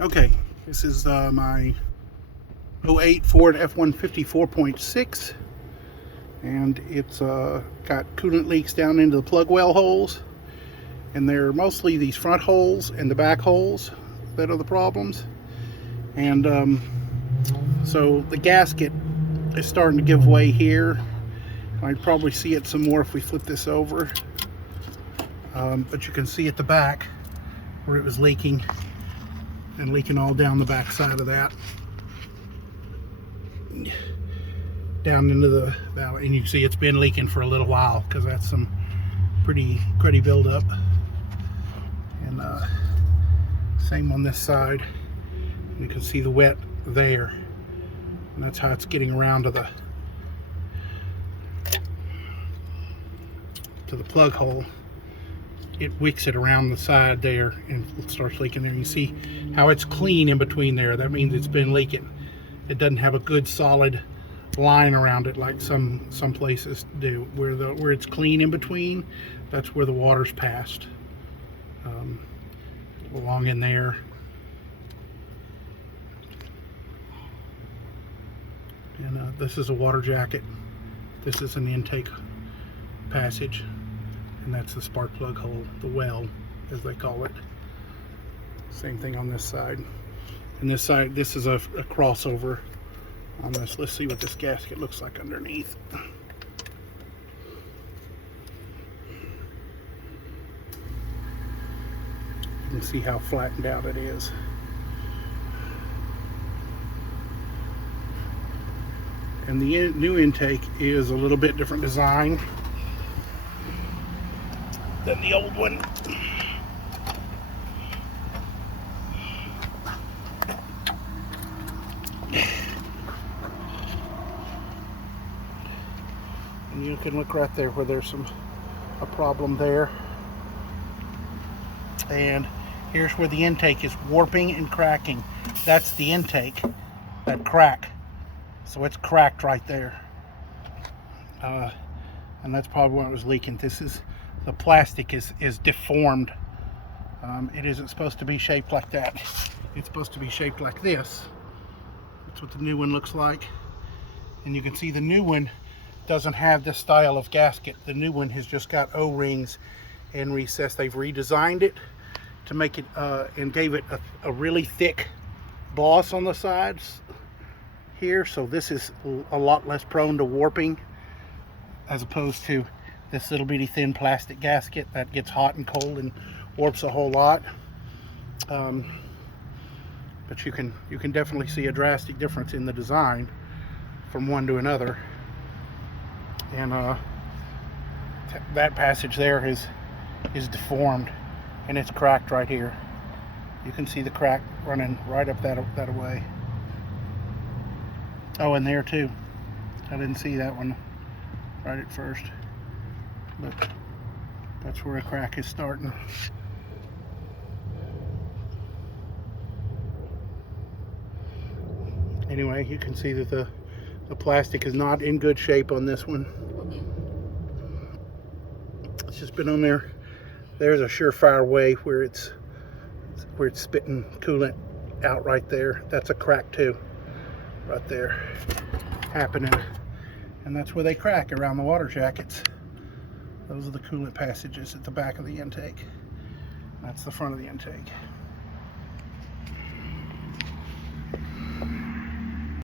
Okay, this is my '08 Ford F-150 4.6, and it's got coolant leaks down into the plug well holes, and they're mostly these front holes and the back holes that are the problems. And so the gasket is starting to give way here. I'd probably see it some more if we flip this over, but you can see at the back where it was leaking, and leaking all down the back side of that, down into the valley. And you can see it's been leaking for a little while because that's some pretty cruddy buildup. And same on this side. You can see the wet there, and that's how it's getting around to the plug hole. It wicks it around the side there and it starts leaking there. You see how it's clean in between there. That means it's been leaking. It doesn't have a good solid line around it like some places do. Where it's clean in between, that's where the water's passed. Along in there. And this is a water jacket. This is an intake passage. And that's the spark plug hole, the well, as they call it. Same thing on this side. And this side, this is a crossover on this. Let's see what this gasket looks like underneath. You can see how flattened out it is. And the new intake is a little bit different design than the old one. And you can look right there where there's a problem there. And here's where the intake is warping and cracking. That's the intake, that crack. So it's cracked right there. And that's probably when it was leaking. The plastic is deformed. It isn't supposed to be shaped like that. It's supposed to be shaped like this. That's what the new one looks like. And you can see the new one doesn't have this style of gasket. The new one has just got O-rings and recessed. They've redesigned it to make it and gave it a really thick boss on the sides here. So this is a lot less prone to warping as opposed to this little bitty thin plastic gasket that gets hot and cold and warps a whole lot. But you can definitely see a drastic difference in the design from one to another. And that passage there is deformed, and it's cracked right here. You can see the crack running right up that way. Oh, and there too. I didn't see that one right at first. But that's where a crack is starting. Anyway, you can see that the plastic is not in good shape on this one. It's just been on there. There's a surefire way where it's spitting coolant out right there. That's a crack too, right there, happening. And that's where they crack, around the water jackets. Those are the coolant passages at the back of the intake. That's the front of the intake.